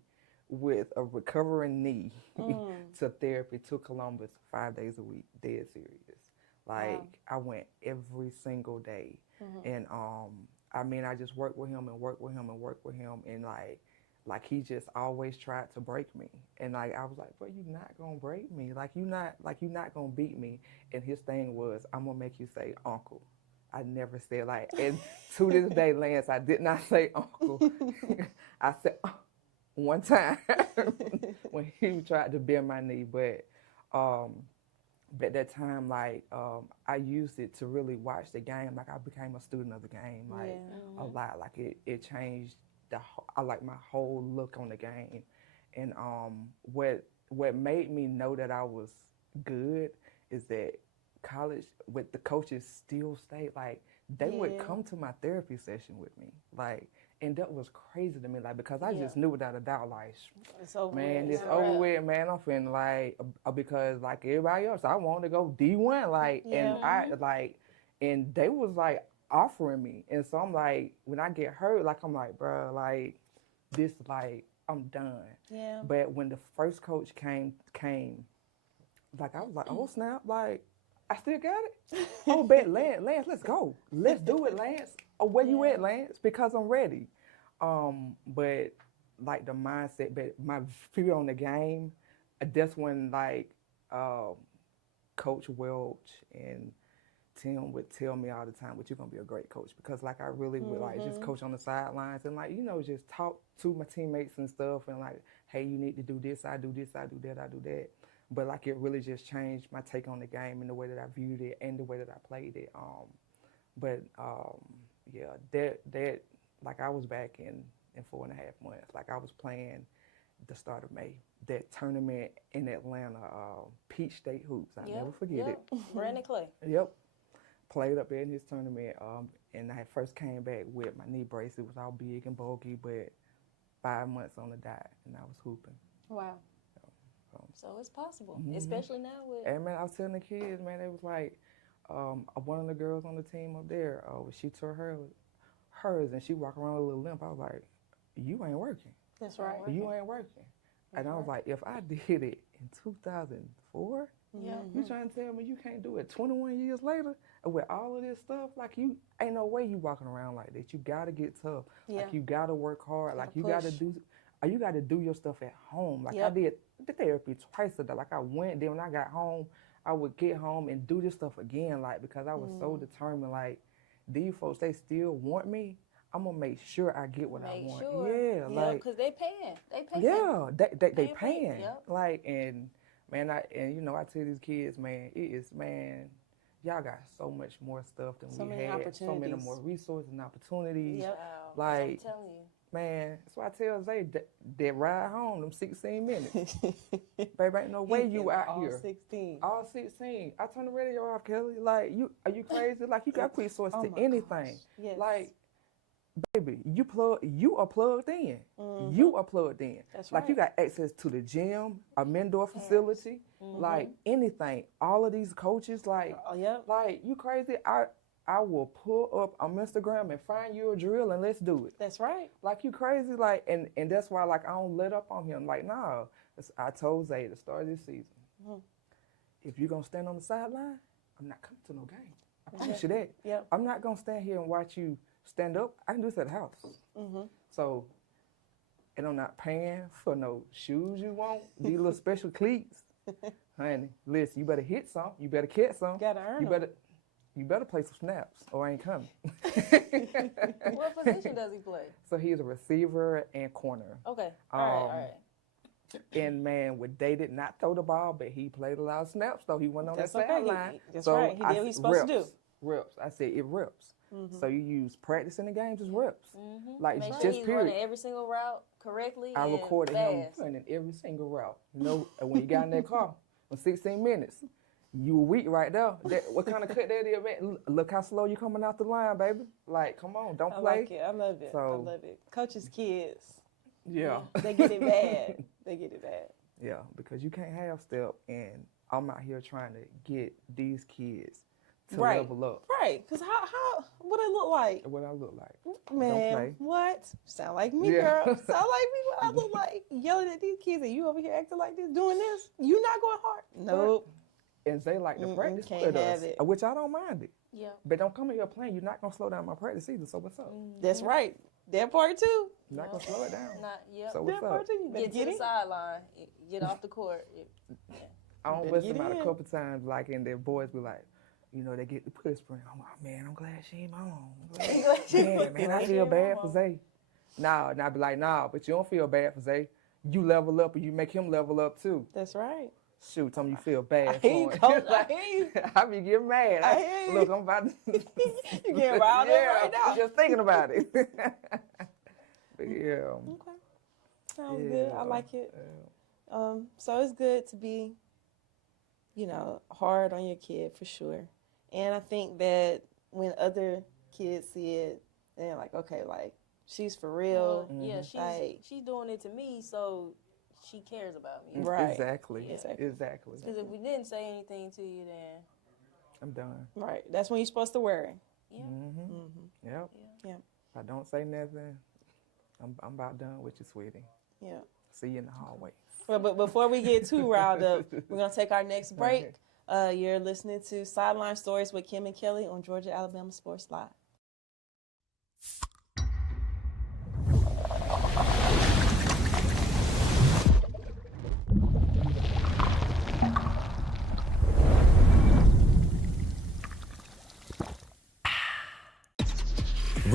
with a recovering knee to therapy to Columbus 5 days a week, dead serious. Like I went every single day, and I mean I just worked with him and like he just always tried to break me, and like I was like, bro, you're not gonna break me, you're not gonna beat me. And his thing was, I'm gonna make you say uncle. I never said like, and to this day, Lance, I did not say uncle. I said one time when he tried to bend my knee, but at that time, like I used it to really watch the game. Like I became a student of the game, like a lot. Like it changed my whole look on the game. And what made me know that I was good is that college, with the coaches still stayed, like they would come to my therapy session with me, like, and that was crazy to me, like, because I just knew without a doubt, like, it's over man, with. it's over with, man. I'm feeling like, because like everybody else, I wanted to go D1, like, and I like, and they was like offering me, and so I'm like, when I get hurt, like, I'm like, bro, like, this, like, I'm done. Yeah. But when the first coach came, like, I was like, oh snap, like, I still got it. Oh, bet Lance, let's go. Let's do it, Lance. Oh, where you at, Lance? Because I'm ready. But like the mindset, but my feet on the game, that's when like Coach Welch and Tim would tell me all the time, but you're going to be a great coach. Because, like, I really would, like, just coach on the sidelines and, like, you know, just talk to my teammates and stuff and, like, hey, you need to do this, I do this, I do that, I do that. But, like, it really just changed my take on the game and the way that I viewed it and the way that I played it. Yeah, that like, I was back in 4.5 months. Like, I was playing the start of May. That tournament in Atlanta, Peach State Hoops. I'll never forget it. Brandon Clay. Yep. Played up there in his tournament, and I first came back with my knee brace. It was all big and bulky, but 5 months on the dot, and I was hooping. Wow. So it's possible, especially now with. And man, I was telling the kids, man, it was like one of the girls on the team up there. She tore hers, and she walked around with a little limp. I was like, "You ain't working. That's right. You ain't working." And I was like, "If I did it in 2004, you trying to tell me you can't do it 21 years later with all of this stuff? Like, you ain't no way you walking around like that. You gotta get tough. Like, you gotta work hard. Like, you gotta do your stuff at home. Like, I did therapy twice a day. Like, I went, then when I got home, I would get home and do this stuff again. Like, because I was so determined. Like, these folks, they still want me. I'm gonna make sure I get what I want. Yeah, like, because they paying. They paying. Yeah, they paying. Yep. Like, and man, I tell these kids, man, y'all got so much more stuff than we had. So many more resources and opportunities. Yep. Like, I'm telling you. Man, that's why I tell Zay that ride home, them 16 minutes. Baby, ain't no way you out here. All 16. I turn the radio off, Kelly. Like, are you crazy? Like, you got resources to anything. Yes. Like, baby, you are plugged in. You are plugged in. That's like, right. you got access to the gym, a Mendor facility, like, anything. All of these coaches, like, like, you crazy? I will pull up on Instagram and find you a drill and let's do it. That's right. Like, you crazy? Like, and that's why, like, I don't let up on him. Like, nah. I told Zay at the start of this season, if you're going to stand on the sideline, I'm not coming to no game. I promise you that. Yep. I'm not going to stand here and watch you stand up. I can do this at the house. So, and I'm not paying for no shoes you want, these little special cleats. Honey, listen, you better hit some. You better catch some. Gotta earn them. You better play some snaps or I ain't coming. What position does he play? So he's a receiver and corner. Okay. All right. And man, they did not throw the ball, but he played a lot of snaps though. He went on that sideline. That's right. He did what he's supposed to do. Reps. I said it reps. So you use practice in the games as reps. Like, Make sure just he's period. running every single route correctly. I and recorded fast. him running every single route. You know, and when you got in that car for 16 minutes, you were weak right there. What kind of cut that is, man? Look how slow you coming out the line, baby. Like, come on, don't play. I like it. I love it. So, I love it. Coaches' kids. Yeah. They get it bad. They get it bad. Yeah, because you can't have step, and I'm out here trying to get these kids to level up. Right, because how what it look like? What I look like. Man, Don't play. what? Sound like me, girl. Sound like me. What I look like? Yelling at these kids, and you over here acting like this, doing this. You not going hard? Nope. And they like to practice can't with have us, it. which I don't mind it. Yeah. But don't come in here playing. You're not going to slow down my practice either, so what's up? That's right. That part too. You're not going to slow it down. That So what's up? part too. You better Get to get the in. sideline. Get off the court. I don't better bust get them out a in. couple times, like, and their boys be like, you know, they get the whispering. I'm like, man, I'm glad she ain't my own. Man, I feel bad for Zay. Nah, and I be like, nah, but you don't feel bad for Zay. You level up and you make him level up too. That's right. Shoot, tell me you feel bad I for hear you, him. Coach. I hear you. I be getting mad. I hear you. Look, I'm about to. You getting riled up right now. Just thinking about it. But yeah. Okay. Sounds good. I like it. So it's good to be, hard on your kid for sure. And I think that when other kids see it, they're like, okay, like, she's for real. Yeah, Like, she's doing it to me, so she cares about me. Right. Exactly. Exactly. Exactly. Because if we didn't say anything to you, then I'm done. right. That's when you're supposed to wear it. yeah. Yep. Yeah. If I don't say nothing, I'm about done with you, sweetie. Yeah. See you in the hallway. Well, but before we get too riled up, we're going to take our next break. You're listening to Sideline Stories with Kym and Kelly on Georgia Alabama Sports Live.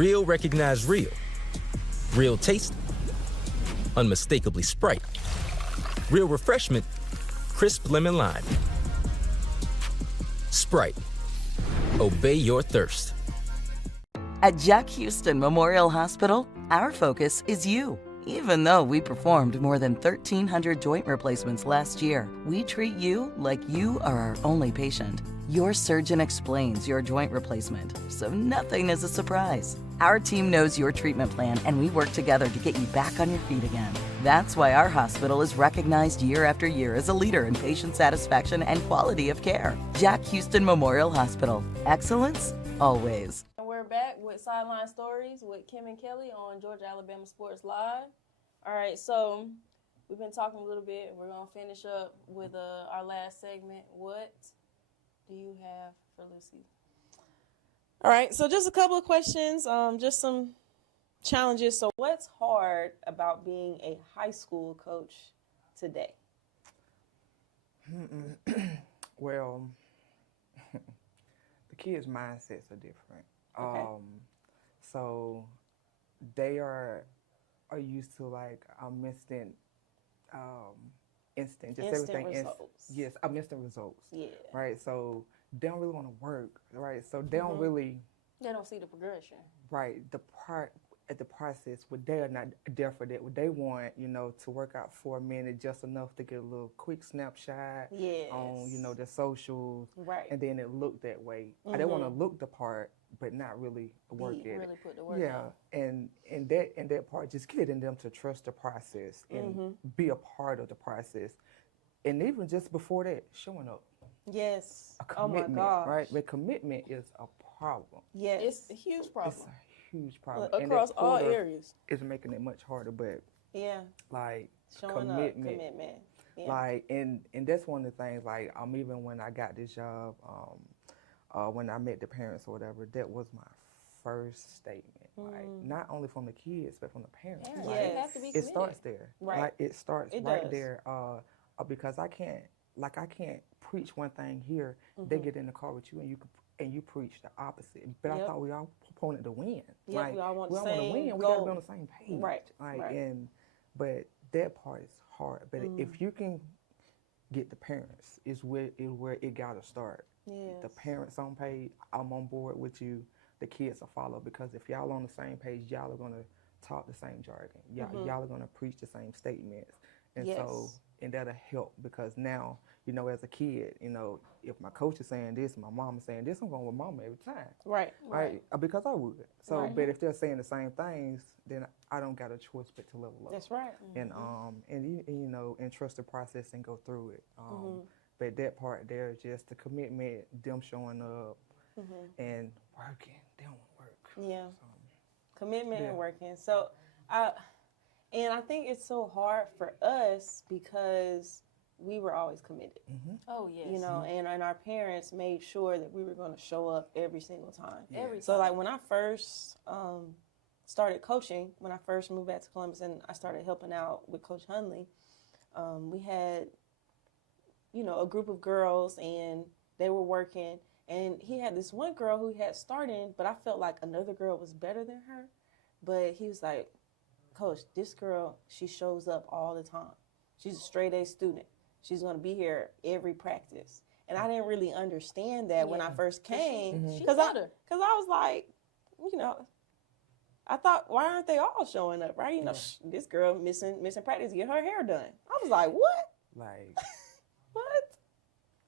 Real recognize real. Real taste, unmistakably Sprite. Real refreshment, crisp lemon lime. Sprite. Obey your thirst. At Jack Houston Memorial Hospital, our focus is you. Even though we performed more than 1,300 joint replacements last year, we treat you like you are our only patient. Your surgeon explains your joint replacement, so nothing is a surprise. Our team knows your treatment plan, and we work together to get you back on your feet again. That's why our hospital is recognized year after year as a leader in patient satisfaction and quality of care. Jack Houston Memorial Hospital. Excellence, always. And we're back with Sideline Stories with Kym and Kelly on Georgia Alabama Sports Live. All right, so we've been talking a little bit. We're going to finish up with our last segment. What do you have for Lucy? All right, so just a couple of questions, just some challenges. So what's hard about being a high school coach today? Well, the kids' mindsets are different. Okay. So they are used to like instant, just everything. Results. Yes, instant results. Yeah. Right. So they don't really want to work. Right. So they don't really. They don't see the progression. Right. The process, what they are not there for that. What they want, to work out for a minute, just enough to get a little quick snapshot on, their socials. Right. And then it looked that way. They want to look the part, but not really work at really it. put the work out. And that part, just getting them to trust the process and be a part of the process. And even just before that, showing up. Yes. A commitment, oh my gosh. right? But commitment is a problem. Yes. It's a huge problem. It's a huge problem. Across all areas. It's making it much harder, but like showing commitment. Yeah. Like and that's one of the things, like even when I got this job, when I met the parents or whatever, that was my first statement. Like not only from the kids but from the parents. Like, yes. have to be it committed. starts there. Right. Like, it starts it right does. there. Because I can't preach one thing here. They get in the car with you and you preach the opposite. But I thought we all wanted to win. Yep, like, we all want we the all want to same win. We goal. gotta be on the same page. Right. Like, right. But that part is hard. But if you can get the parents, is where it gotta start. Yes. The parents on page, I'm on board with you. The kids will follow, because if y'all on the same page, y'all are gonna talk the same jargon. Y'all are gonna preach the same statements. And so, and that'll help, because now, as a kid, if my coach is saying this, my mom is saying this, I'm going with mama every time. Right. Because I would. So, but if they're saying the same things, then I don't got a choice but to level up. That's right. And and trust the process and go through it. But that part there, just the commitment, them showing up and working, they don't work. Yeah. Commitment and working. So, I think it's so hard for us because we were always committed. Oh, yes. And our parents made sure that we were going to show up every single time. Yeah. So, like, when I first started coaching, when I first moved back to Columbus and I started helping out with Coach Hunley, we had, a group of girls, and they were working. And he had this one girl who had started, but I felt like another girl was better than her. But he was like, Coach, this girl, she shows up all the time. She's a straight A student. She's going to be here every practice. And I didn't really understand that when I first came. Because I was like, I thought, why aren't they all showing up, right? This girl missing practice to get her hair done. I was like, what? Like, what?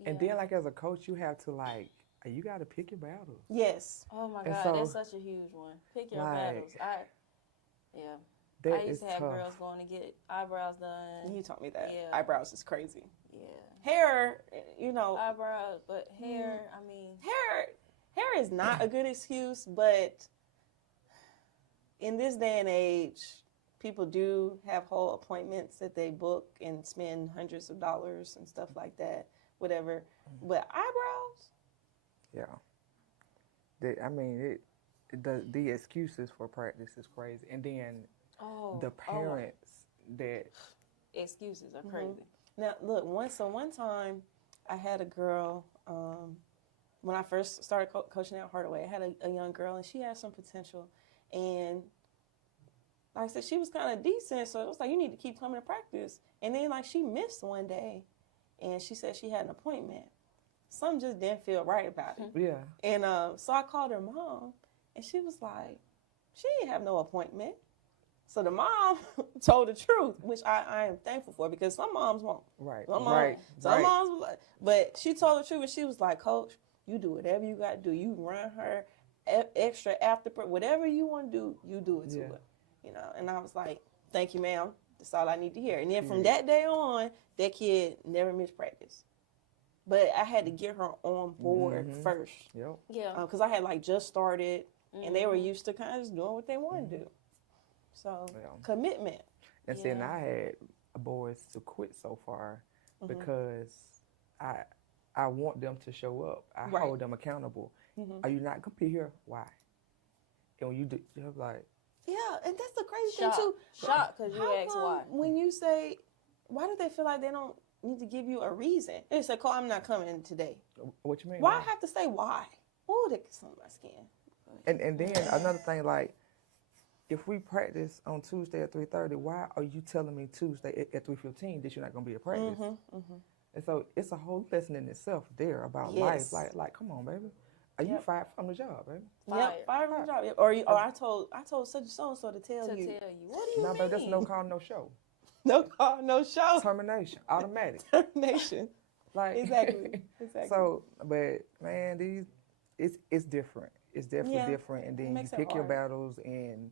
And then, like, as a coach, you have to, like, you got to pick your battles. Yes. Oh, my And God, so, that's such a huge one. Pick your battles. I used to have tough. girls going to get eyebrows done. You taught me that. Yeah. Eyebrows is crazy. Yeah. Hair, Eyebrows, but hair, I mean. Hair is not a good excuse, but in this day and age, people do have whole appointments that they book and spend hundreds of dollars and stuff like that, whatever. But eyebrows? Yeah. The excuses for practice is crazy. And then the parents that... Excuses are crazy. Now, look, one time I had a girl, when I first started coaching at Hardaway, I had a young girl, and she had some potential. And like I said, she was kind of decent, so it was like, you need to keep coming to practice. And then like she missed one day, and she said she had an appointment. Something just didn't feel right about it. Yeah. And so I called her mom, and she was like, she didn't have no appointment. So the mom told the truth, which I am thankful for, because some moms won't. Right. Some Right. moms will like, but she told the truth, and she was like, Coach, you do whatever you got to do. You run her extra after, whatever you want to do, you do it to her. You know, and I was like, thank you, ma'am. That's all I need to hear. And then from that day on, that kid never missed practice. But I had to get her on board first. Yep. Yeah. Because I had like just started, and they were used to kind of just doing what they wanted to do. So commitment. And see, and I had boys to quit so far because I want them to show up. I hold them accountable. Are you not gonna be here? Why? And when you do, you're like, yeah, and that's the crazy thing too. Shock, because you asked why. When you say, why do they feel like they don't need to give you a reason? They say, "Cole, I'm not coming today." what you mean? Why have to say why? Oh, that gets under my skin. And then another thing, like, if we practice on Tuesday at 3:30, why are you telling me Tuesday at 3:15 that you're not gonna be at practice? And so it's a whole lesson in itself there about life. Like, come on, baby. Are you fired from the job, baby? Yep, fired from the job. Yep. Or I told such and so to tell you. What do you mean? Baby, that's no call, no show. No call, no show. Termination, automatic. Termination. Like Exactly. So, but man, it's different. It's definitely different. And then you pick your battles, and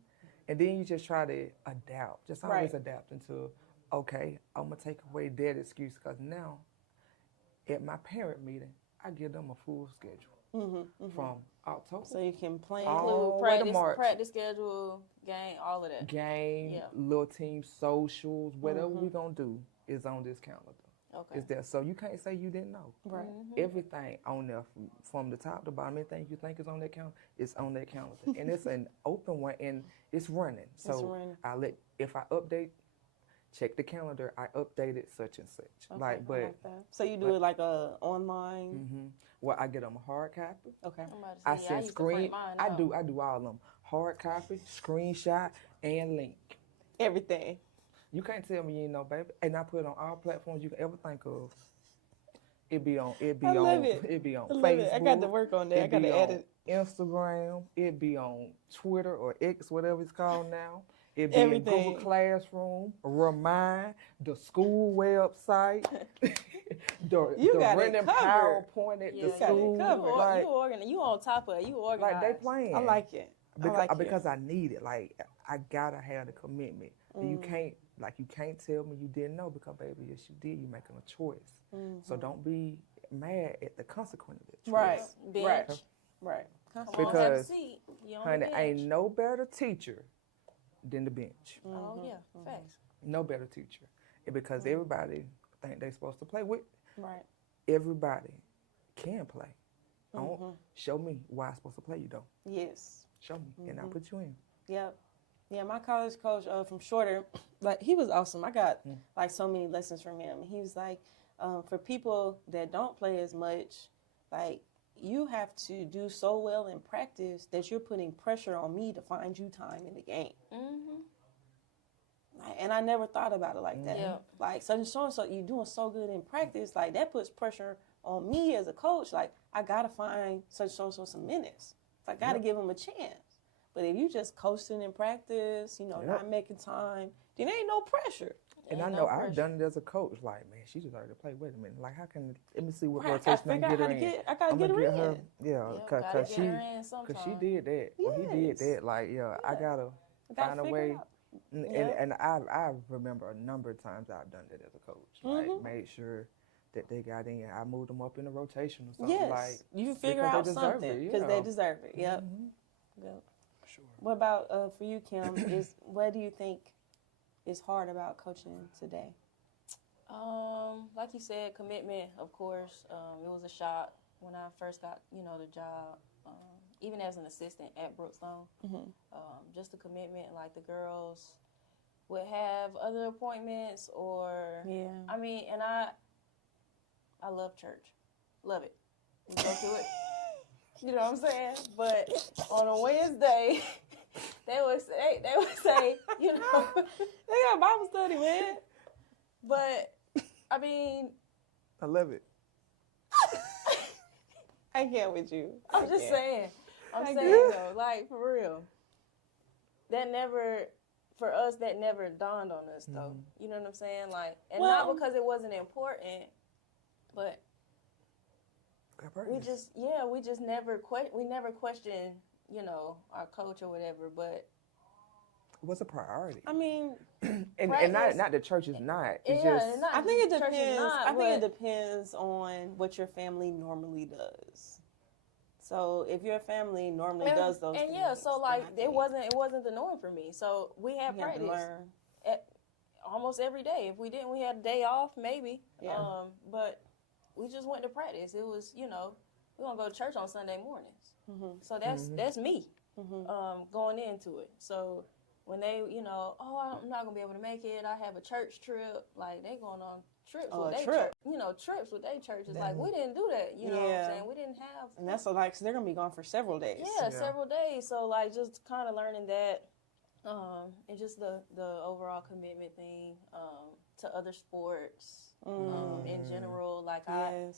then you just try to adapt. Just always adapt into, okay, I'm gonna take away that excuse, because now at my parent meeting, I give them a full schedule from October. So you can plan. all the way to March. Practice schedule, game, all of that. Game, little team socials, whatever we gonna do is on this calendar. Okay. It's there. So you can't say you didn't know. Right. Everything on there from the top to bottom, anything you think is on that calendar, it's on that calendar. And it's an open one, and it's running. So if I update, check the calendar, I updated such and such. Okay, that. So you do it like a online? Well, I get them a hard copy. Okay. I send screen. I do all of them. Hard copy, screenshot, and link. Everything. You can't tell me you ain't know, baby. And I put it on all platforms you can ever think of. It be on Facebook. I got to work on that. I got to edit. Instagram. It be on Twitter or X, whatever it's called now. It be Everything. in Google Classroom, Remind, the school website, the running PowerPoint at the school. You on top of it. You organized. Like, they playing. I like it. Because I need it. Like, I gotta have the commitment. You can't tell me you didn't know, because baby, yes you did. You're making a choice. So don't be mad at the consequence of that choice. Right. Because honey, ain't no better teacher than the bench. Oh yeah, facts. No better teacher. Because everybody think they supposed to play with. Right. Everybody can play. Show me why I'm supposed to play you though. Yes. Show me, and I'll put you in. Yep. Yeah, my college coach from Shorter, like, he was awesome. I got like so many lessons from him. He was like, for people that don't play as much, like, you have to do so well in practice that you're putting pressure on me to find you time in the game. And I never thought about it like that. Yeah. Like, such and so, you're doing so good in practice, like, that puts pressure on me as a coach. Like, I got to find such and so some minutes. So I got to give him a chance. But if you just coasting in practice, not making time, then ain't no pressure. And I know I've done it as a coach. Like, man, she deserved to play. Wait a minute. Like, let me see what rotation I can get her in. I got to get her in. Yeah, because she did that. Yes. Well, he did that. Like, I got to find a way. And I remember a number of times I've done that as a coach. Like, made sure that they got in. I moved them up in the rotation or something. Yes. Like, you figure out something because they deserve it. Yep. Yep. Sure. What about for you, Kym? What do you think is hard about coaching today? Like you said, commitment, of course. It was a shock when I first got, the job, even as an assistant at Brookstone. Just the commitment, like, the girls would have other appointments I mean, and I love church. Love it. Go to it. You know what I'm saying? But on a Wednesday, they would say, you know. They got Bible study, man. But I mean, I love it. I can't with you. I'm just saying. I'm saying though, like for real. That never dawned on us though. You know what I'm saying? Like, and not because it wasn't important, but we just never questioned, you know, our coach or whatever. But what's a priority? I mean, and not the church is not. It's just. I think it depends. I think it depends on what your family normally does. So if your family normally does those things, so like it wasn't the norm for me. So we had practice almost every day. If we didn't, we had a day off maybe. Yeah. But we just went to practice. It was, you know, we're gonna go to church on Sunday mornings. Mm-hmm. So that's me going into it. So when they, you know, I'm not gonna be able to make it. I have a church trip. Like they going on trips with their church, you know, trips with their churches. Like we didn't do that. You know what I'm saying? We didn't have. And that's so like, so they're gonna be gone for several days. Yeah, several days. So like just kind of learning that, and just the overall commitment thing to other sports in general. Like I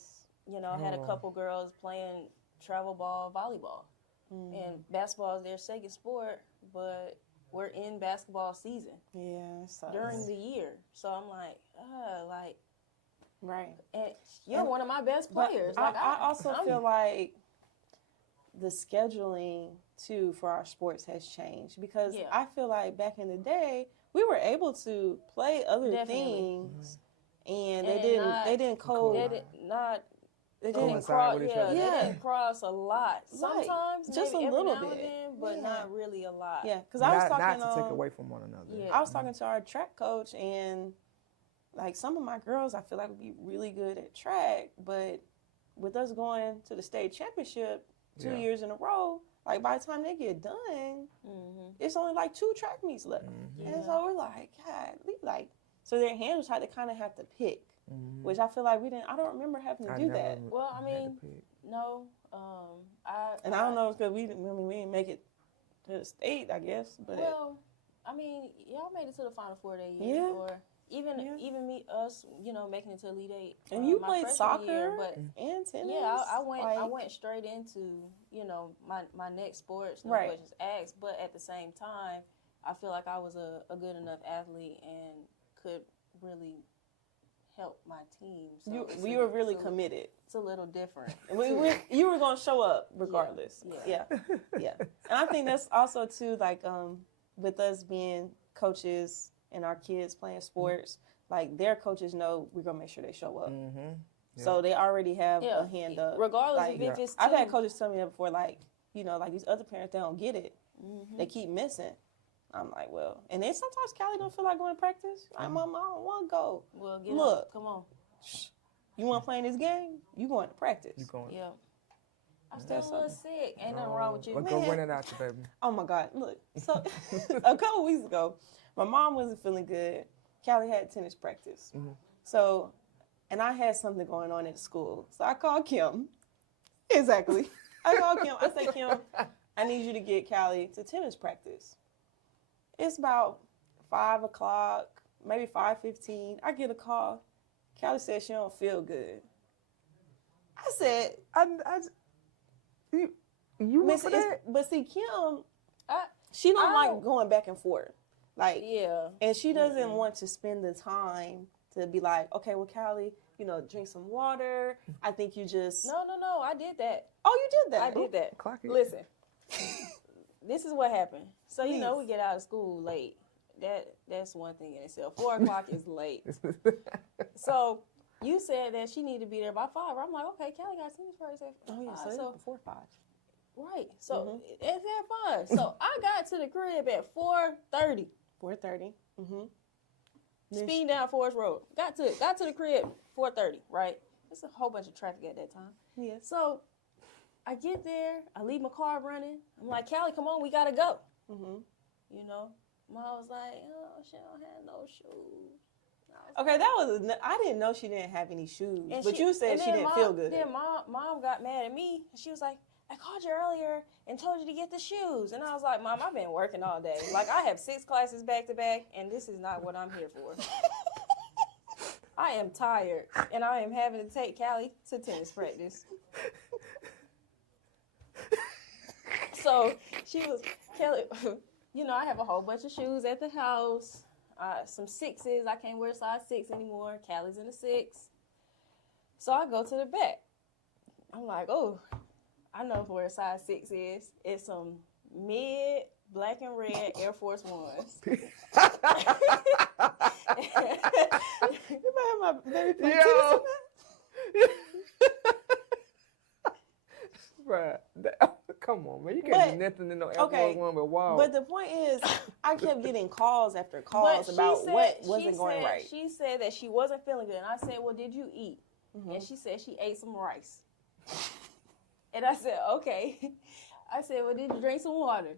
had a couple girls playing travel ball, volleyball, and basketball is their second sport, but we're in basketball season during the year. So I'm like, right. And you're one of my best players. Like I also feel like the scheduling too for our sports has changed because I feel like back in the day we were able to play other things, and they didn't cross. They didn't cross a lot. Sometimes, just a little bit, but not really a lot. Yeah, because I was talking not to take away from one another. Yeah. I was talking to our track coach, and like some of my girls, I feel like would be really good at track, but with us going to the state championship 2 years in a row, like by the time they get done, it's only like 2 track meets left, and so we're like, God, like, so their hands was had to kind of have to pick. Which I feel like we didn't. I don't remember having to do that. Well, I mean, no. I don't know because we didn't make it to the state, I guess. But I mean, y'all made it to the Final Four that year, or even us, you know, making it to Elite Eight. And you played soccer, and tennis. Yeah, I went straight into, you know, my next sports, no questions asked. But at the same time, I feel like I was a good enough athlete and could really help my team. So we were really committed. It's a little different. You were going to show up regardless. Yeah. And I think that's also too, like, with us being coaches and our kids playing sports, like their coaches know we're going to make sure they show up. So they already have a hand up. Regardless like, if it's I've had coaches tell me that before, like, you know, like these other parents, they don't get it. They keep missing. I'm like, well, and then sometimes Callie don't feel like going to practice. Like, Mom, I don't want to go. Well, look, come on. You want to play in this game? You going to practice? You going? Yeah. I'm still a little sick. Ain't nothing wrong with you. Go run it out, you baby. Oh my God! Look, so a couple weeks ago, my mom wasn't feeling good. Callie had tennis practice, so, and I had something going on at school. So I called Kym. Exactly. I called Kym. I said, Kym, I need you to get Callie to tennis practice. It's about 5 o'clock, maybe 5:15. I get a call. Callie said she don't feel good. I said, you went for that? But see, Kym, she don't like going back and forth. Like, and she doesn't want to spend the time to be like, okay, well, Callie, you know, drink some water. I think you just... No, I did that. Oh, you did that? I did that. Listen, this is what happened. So, you know, we get out of school late. That's one thing in itself. 4 o'clock is late. So you said that she needed to be there by 5. I'm like, okay, Callie got tennis practice at 5. So before 5. Right. So it's at 5. So I got to the crib at 4:30. 4:30. Speeding down Forest Road. Got to the crib 4:30. Right. It's a whole bunch of traffic at that time. Yeah. So I get there. I leave my car running. I'm like, Callie, come on, we gotta go. You know. Mom was like, oh, she don't have no shoes. Okay, I didn't know she didn't have any shoes. But you said she didn't feel good. Then mom got mad at me. And she was like, I called you earlier and told you to get the shoes. And I was like, Mom, I've been working all day. Like, I have 6 classes back to back, and this is not what I'm here for. I am tired, and I am having to take Callie to tennis practice. So Kelly, you know, I have a whole bunch of shoes at the house, some 6s. I can't wear size 6 anymore. Callie's in a 6. So I go to the back. I'm like, oh, I know where size 6 is. It's some mid black and red Air Force Ones. You might have my baby play Yo. Bruh, come on, man. You can't do nothing in no Air Force One but wow. But the point is, I kept getting calls after calls about what wasn't going right. She said that she wasn't feeling good. And I said, well, did you eat? Mm-hmm. And she said she ate some rice. And I said, okay. I said, well, did you drink some water?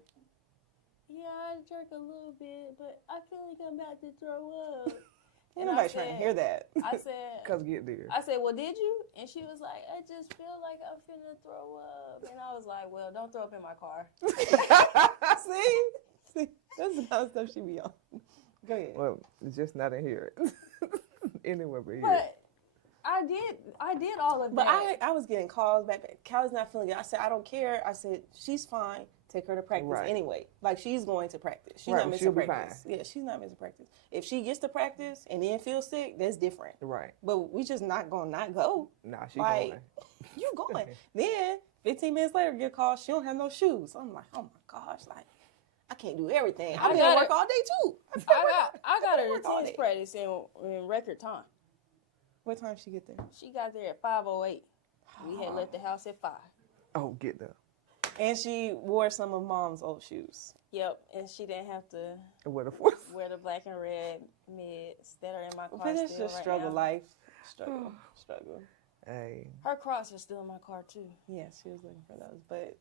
Yeah, I drank a little bit, but I feel like I'm about to throw up. Ain't nobody trying to hear that. I said, cause get there. I said, well, did you? And she was like, I just feel like I'm finna throw up. And I was like, well, don't throw up in my car. See, that's the kind of stuff she be on. Go ahead. Well, it's just not in here. Anywhere but here. But I did all of but that. I was getting calls back. Callie's not feeling good. I said, I don't care. I said, she's fine. Take her to practice anyway. Like, she's going to practice. She's not missing practice. Yeah, she's not missing practice. If she gets to practice and then feels sick, that's different. Right. But we just not going to not go. Nah, she like, going. You going. Then, 15 minutes later, get a call, she don't have no shoes. I'm like, oh my gosh, like, I can't do everything. I gotta work all day too. I got her to tennis practice in record time. What time she get there? She got there at 5:08. We had left the house at 5. Oh, get there. And she wore some of Mom's old shoes. Yep, and she didn't have to wear the black and red mids that are in my car. But it's just right struggle now. Life. Struggle. Hey. Her Crocs are still in my car too. Yeah, she was looking for those, but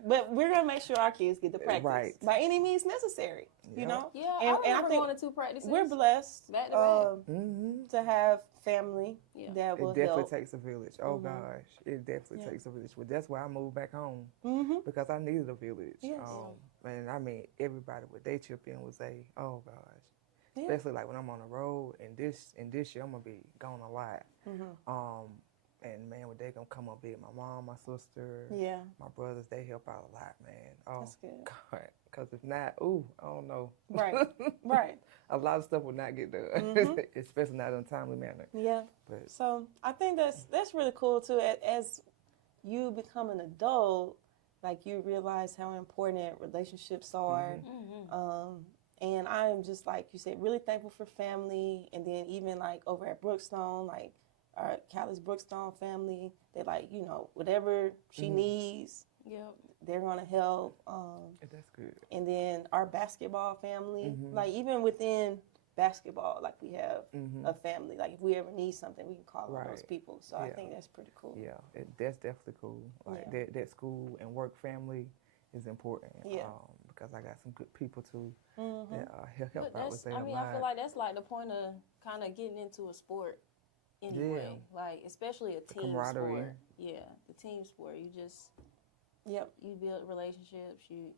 we're gonna make sure our kids get the practice by any means necessary. You know. Yeah, and I think going to 2 practices. We're blessed back to to have family that will help. It definitely takes a village. Oh gosh, it definitely takes a village. But that's why I moved back home because I needed a village. Yes. And I mean, everybody what they chip in would say, "Oh gosh," especially like when I'm on the road. And this year I'm gonna be gone a lot. And man, when they gonna come up, be my mom, my sister, my brothers, they help out a lot, man. Oh, that's good. God, because if not, I don't know. Right. A lot of stuff will not get done, especially not in a timely manner. Yeah. But, so I think that's really cool too. As you become an adult, like you realize how important relationships are. And I am just like you said, really thankful for family. And then even like over at Brookstone, like. Our Callie's Brookstone family, they like, you know, whatever she needs, they're going to help. That's good. And then our basketball family, like even within basketball, like we have a family. Like if we ever need something, we can call on those people. So I think that's pretty cool. Yeah, that's definitely cool. Like that school and work family is important. Because I got some good people too that help out with that. I mean, I feel like that's like the point of kind of getting into a sport. Anyway, like especially a team sport. Yeah, the team sport. You just, you build relationships. You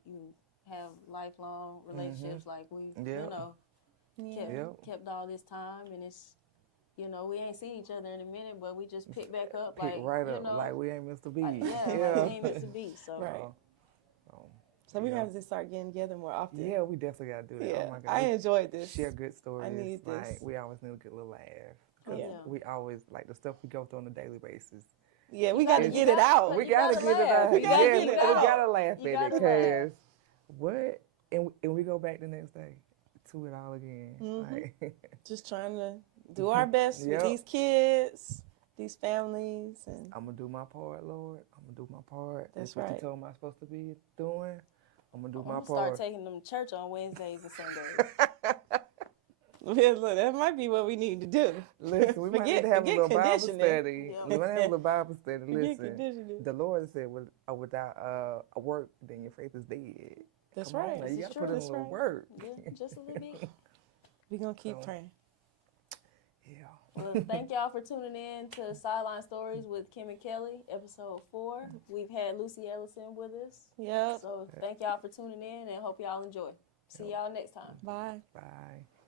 have lifelong relationships. Like we, you know, kept all this time, and it's, you know, we ain't seen each other in a minute, but we just pick back up. Pick like right you up, know, like we ain't missed a beat. Like, like we ain't missed a beat. So So we have to start getting together more often. Yeah, we definitely got to do that. Yeah. Oh my God. I enjoyed this. Share good stories. I need this. Like, we always need a good little laugh. We always, like, the stuff we go through on a daily basis. Yeah, we got to get it out. We got to get it out. We got to get it out. We got to laugh at it because what? And we go back the next day to it all again. Like, just trying to do our best with these kids, these families. And I'm going to do my part, Lord. I'm going to do my part. That's what you told me I'm supposed to be doing. I'm going to do my part. Start taking them to church on Wednesdays and Sundays. Yeah, look, that might be what we need to do. Listen, we might need to have a little Bible study. We might have a little Bible study. Listen, the Lord said, without a work, then your faith is dead. That's Come right. on, now, you got to put in a little work. Yeah, just a little bit. We're going to keep praying. Yeah. Well, thank y'all for tuning in to Sideline Stories with Kym and Kelly, episode 4. We've had Lucy Ellison with us. Yep. So thank y'all for tuning in and hope y'all enjoy. See y'all next time. Bye. Bye.